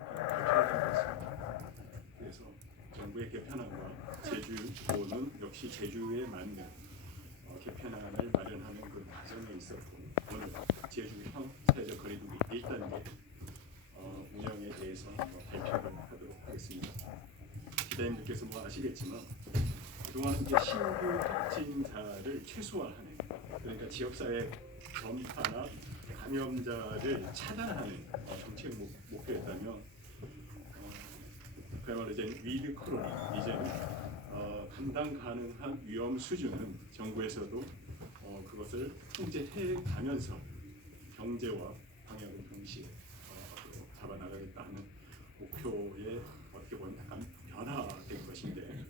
발표하고 있습니다. 그래서 정부의 개편안과 제주도는 역시 제주에 맞는 개편안을 마련하는 그 과정에 있었고, 오늘 제주형 사회적 거리두기 1단계 운영에 대해서 발표를 하도록 하겠습니다. 기자님들께서 아시겠지만 그동안은 이제 신규 확진자를 최소화하는, 그러니까 지역사회 전파나 감염자를 차단하는 정책 목표였다면, 그야말로 이제 위드 코로나, 이제는 감당 가능한 위험 수준은 정부에서도 그것을 통제해 가면서 경제와 방역을 동시에 잡아나가겠다 하는 목표에 어떻게 보면 약간 변화된 것인데,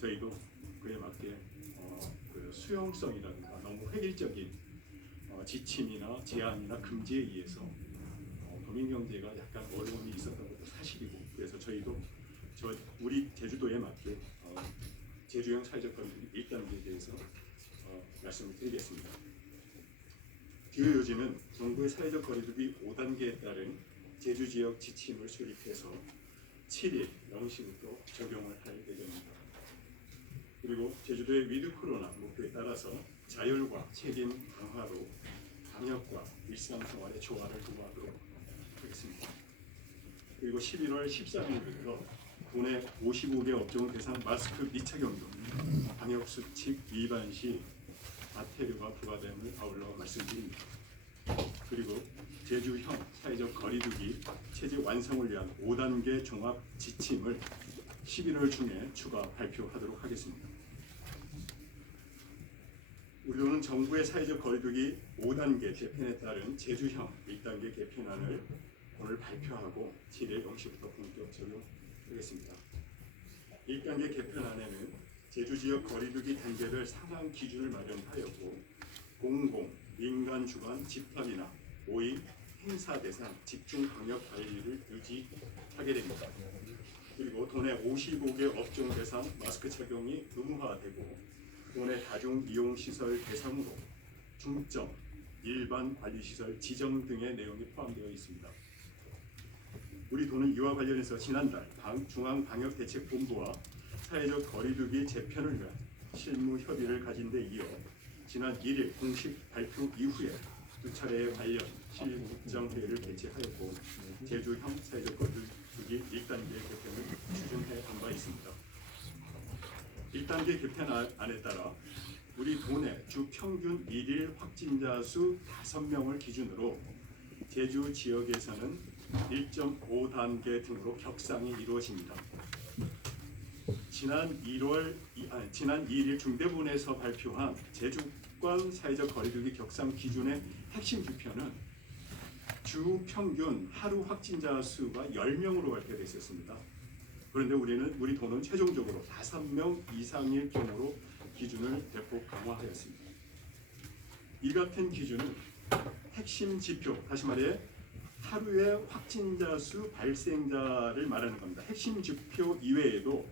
저희도 그에 맞게 그 수용성이라든가 너무 획일적인 지침이나 제한이나 금지에 의해서 도민 경제가 약간 어려움이 있었던 것도 사실이고, 그래서 저희도 우리 제주도에 맞게 제주형 사회적 거리두기 1단계에 대해서 말씀을 드리겠습니다. 기후 요지는 정부의 사회적 거리두기 5단계에 따른 제주 지역 지침을 수립해서 7일 0시부터 적용을 할 예정입니다. 그리고 제주도의 위드 코로나 목표에 따라서 자율과 책임 강화로 방역과 일상생활의 조화를 도모하도록 하겠습니다. 그리고 11월 13일부터 국내 55개 업종 대상 마스크 미착용 등 방역 수칙 위반 시 과태료가 부과됨을 아울러 말씀드립니다. 그리고 제주형 사회적 거리두기 체제 완성을 위한 5단계 종합 지침을 11월 중에 추가 발표하도록 하겠습니다. 우리도는 정부의 사회적 거리두기 5단계 개편에 따른 제주형 1단계 개편안을 오늘 발표하고 7일 0시부터 본격 적용하겠습니다. 1단계 개편안에는 제주 지역 거리두기 단계별 상한 기준을 마련하였고, 공공, 민간 주관 집합이나 모임, 행사 대상 집중 방역 관리를 유지하게 됩니다. 그리고 도내 55개 업종 대상 마스크 착용이 의무화되고, 도내 다중 이용 시설 대상으로 중점, 일반 관리시설 지정 등의 내용이 포함되어 있습니다. 우리 도는 이와 관련해서 지난달 중앙방역대책본부와 사회적 거리두기 재편을 위한 실무 협의를 가진 데 이어 지난 1일 공식 발표 이후에 두 차례의 관련 실무국장회의를 개최하였고, 제주형 사회적 거리두기 1단계 개편을 추진해 온 바 있습니다. 1단계 개편안에 따라 우리 도내 주 평균 1일 확진자 수 5명을 기준으로 제주 지역에서는 1.5단계 등으로 격상이 이루어집니다. 지난 2일 중대본에서 발표한 제주권 사회적 거리두기 격상 기준의 핵심 지표는 주 평균 하루 확진자 수가 10명으로 발표되어 있었습니다. 그런데 우리 도는 최종적으로 5명 이상일 경우로 기준을 대폭 강화하였습니다. 이 같은 기준은 핵심 지표, 다시 말해 하루의 확진자 수 발생자를 말하는 겁니다. 핵심 지표 이외에도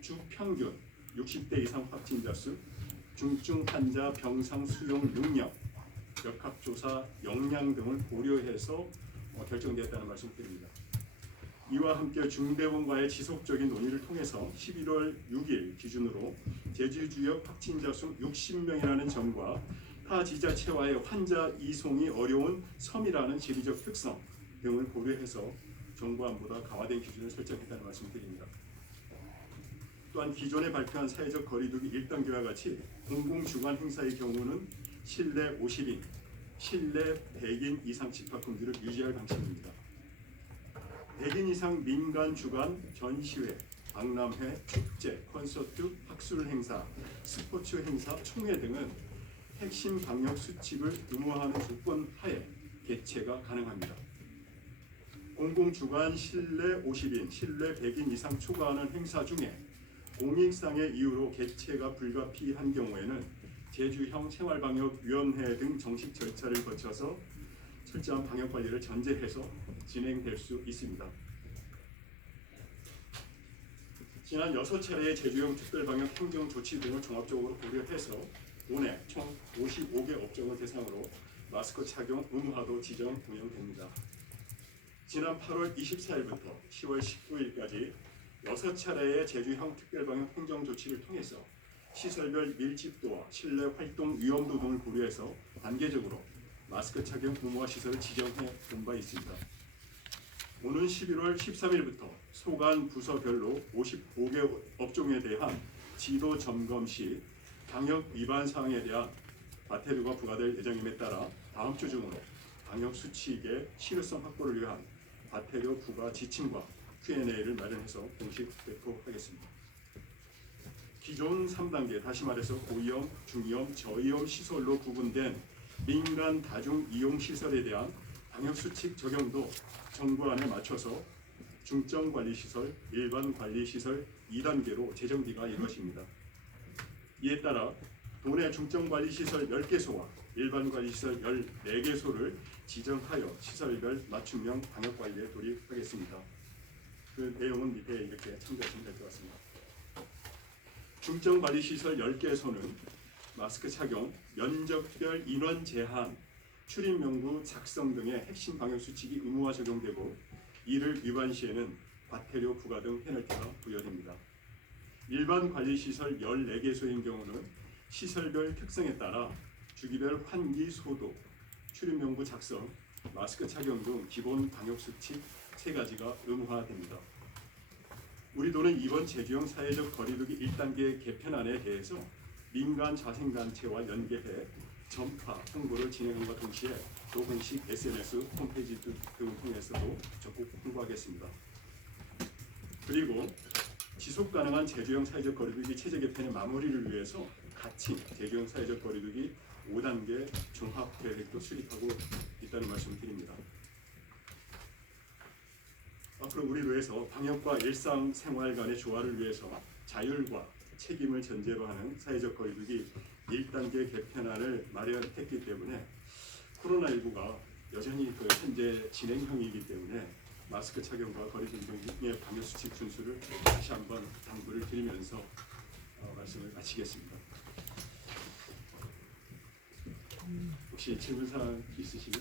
주 평균 60대 이상 확진자 수, 중증 환자 병상 수용 능력, 역학조사 역량 등을 고려해서 결정되었다는 말씀드립니다. 이와 함께 중대본과의 지속적인 논의를 통해서 11월 6일 기준으로 제주 지역 확진자 수 60명이라는 점과 타 지자체와의 환자 이송이 어려운 섬이라는 지리적 특성 등을 고려해서 정부안보다 강화된 기준을 설정했다는 말씀드립니다. 또한 기존에 발표한 사회적 거리두기 1단계와 같이 공공주관 행사의 경우는 실내 50인, 실내 100인 이상 집합 금지를 유지할 방침입니다. 100인 이상 민간 주관 전시회, 박람회, 축제, 콘서트, 학술 행사, 스포츠 행사, 총회 등은 핵심 방역 수칙을 의무화하는 조건 하에 개최가 가능합니다. 공공주관 실내 50인, 실내 100인 이상 초과하는 행사 중에 공익상의 이유로 개최가 불가피한 경우에는 제주형 생활방역위원회 등 정식 절차를 거쳐서 철저한 방역관리를 전제해서 진행될 수 있습니다. 지난 6차례의 제주형 특별방역 행정조치 등을 종합적으로 고려해서 도내 총 55개 업종을 대상으로 마스크 착용 의무화도 지정 운영됩니다. 지난 8월 24일부터 10월 19일까지 6차례의 제주형 특별방역 행정조치를 통해서 시설별 밀집도와 실내 활동 위험도 등을 고려해서 단계적으로 마스크 착용 의무화 시설을 지정해 본 바 있습니다. 오는 11월 13일부터 소관 부서별로 55개 업종에 대한 지도 점검 시 방역 위반 사항에 대한 과태료가 부과될 예정임에 따라 다음 주 중으로 방역 수칙의 실효성 확보를 위한 과태료 부과 지침과 Q&A를 마련해서 공식 배포하겠습니다. 기존 3단계, 다시 말해서 고위험, 중위험, 저위험 시설로 구분된 민간 다중 이용 시설에 대한 방역 수칙 적용도 정부안에 맞춰서 중점 관리 시설, 일반 관리 시설 2단계로 재정비가 이루어집니다. 이에 따라 도내 중점 관리 시설 10개소와 일반 관리 시설 14개소를 지정하여 시설별 맞춤형 방역 관리에 돌입하겠습니다. 그 내용은 밑에 이렇게 참고하시면 될 것 같습니다. 중점 관리 시설 10개소는 마스크 착용, 면적별 인원 제한, 출입 명부 작성 등의 핵심 방역 수칙이 의무화 적용되고 이를 위반 시에는 과태료 부과 등 페널티가 부여됩니다. 일반 관리 시설 14개소인 경우는 시설별 특성에 따라 주기별 환기 소독, 출입 명부 작성, 마스크 착용 등 기본 방역 수칙 3가지가 의무화됩니다. 우리도는 이번 제주형 사회적 거리두기 1단계 개편안에 대해서 민간 자생단체와 연계해 전파, 홍보를 진행함과 동시에 또 공식 SNS 홈페이지 등을 통해서도 적극 홍보하겠습니다. 그리고 지속 가능한 제주형 사회적 거리두기 체제 개편의 마무리를 위해서 같이 제주형 사회적 거리두기 5단계 종합 계획도 수립하고 있다는 말씀을 드립니다. 앞으로 우리 노에서 방역과 일상생활 간의 조화를 위해서 자율과 책임을 전제로 하는 사회적 거리두기 1단계 개편안을 마련했기 때문에 코로나19가 여전히 현재 진행형이기 때문에 마스크 착용과 거리두기 등의 방역 수칙 준수를 다시 한번 당부를 드리면서 말씀을 마치겠습니다. 혹시 질문 사항 있으시면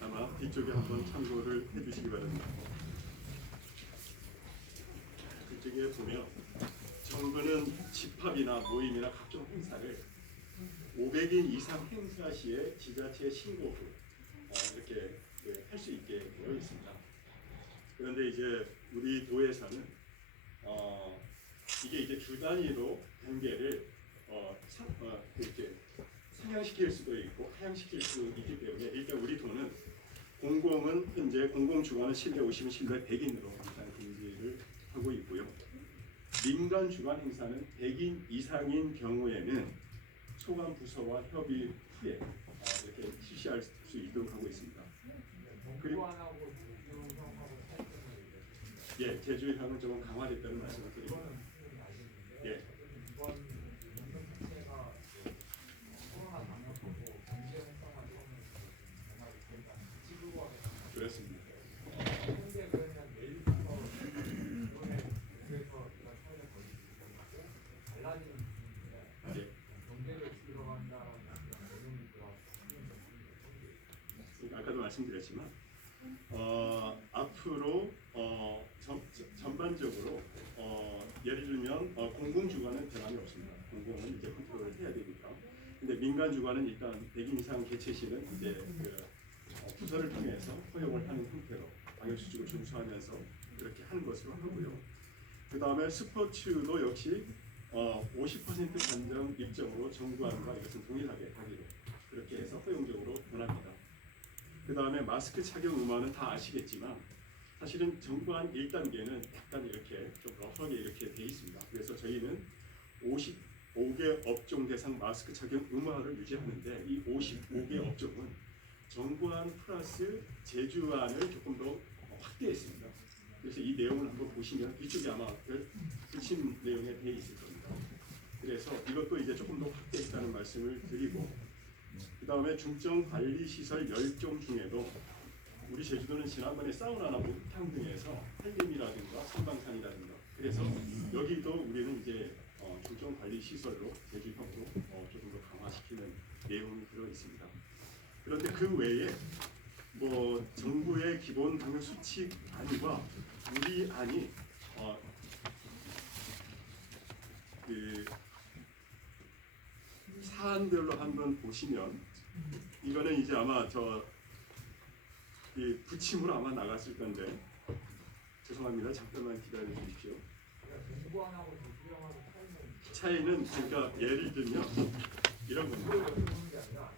아마 뒤쪽에 한번 참고를 해주시기 바랍니다. 그쪽에 보면 정부는 집합이나 모임이나 각종 행사를 500인 이상 행사 시에 지자체 신고 후 이렇게 할 수 있게 되어 있습니다. 그런데 이제 우리 도에서는 이게 이제 주 단위로 단계를 이렇게 상향시킬 수도 있고 하향시킬 수 있기 때문에 일단 우리 도는 공공은 현재 공공주관은 실내 50인, 실내 100인으로 일단 금지를 하고 있고요. 민간 주관 행사는 100인 이상인 경우에는 소관 부서와 협의 후에 이렇게 실시할 수 있도록 하고 있습니다. 그리고 예, 제주형은 조금 강화됐다는 말씀을 드립니다. 예. 그렇습니다. 아까도 말씀드렸지만 앞으로 전반적으로 예를 들면 공공주관은 변함이 없습니다. 공공은 이제 컨트롤을 해야 되니까. 근데 민간 주관은 일단 100인 이상 개최 시는 이제 부서를 통해서 허용을 하는 형태로 방역수칙을 준수하면서 그렇게 하는 것으로 하고요. 그 다음에 스포츠도 역시 50% 관정 일정으로 정부안과 이것은 동일하게 하기로 그렇게 해서 허용적으로 변합니다. 그 다음에 마스크 착용 의무화는 다 아시겠지만 사실은 정부안 1단계는 약간 이렇게 좀 러프하게 이렇게 돼 있습니다. 그래서 저희는 55개 업종 대상 마스크 착용 의무화를 유지하는데 이 55개 업종은 정부안 플러스 제주안을 조금 더 확대했습니다. 그래서 이 내용을 한번 보시면 이쪽에 아마 붙인 내용에 되어 있을 겁니다. 그래서 이것도 이제 조금 더 확대했다는 말씀을 드리고 그 다음에 중점 관리 시설 10종 중에도 우리 제주도는 지난번에 사우나나 목욕탕 등에서 한림이라든가 선방산이라든가 그래서 여기도 우리는 이제 중점 관리 시설로 제주형으로 그 외에 뭐 정부의 기본 방역 수칙 안과 우리 안이 그 사안별로 한번 보시면 이거는 이제 아마 이 부침으로 아마 나갔을 건데 죄송합니다. 잠깐만 기다려 주십시오. 차이는 그러니까 예를 들면 이런 겁니다.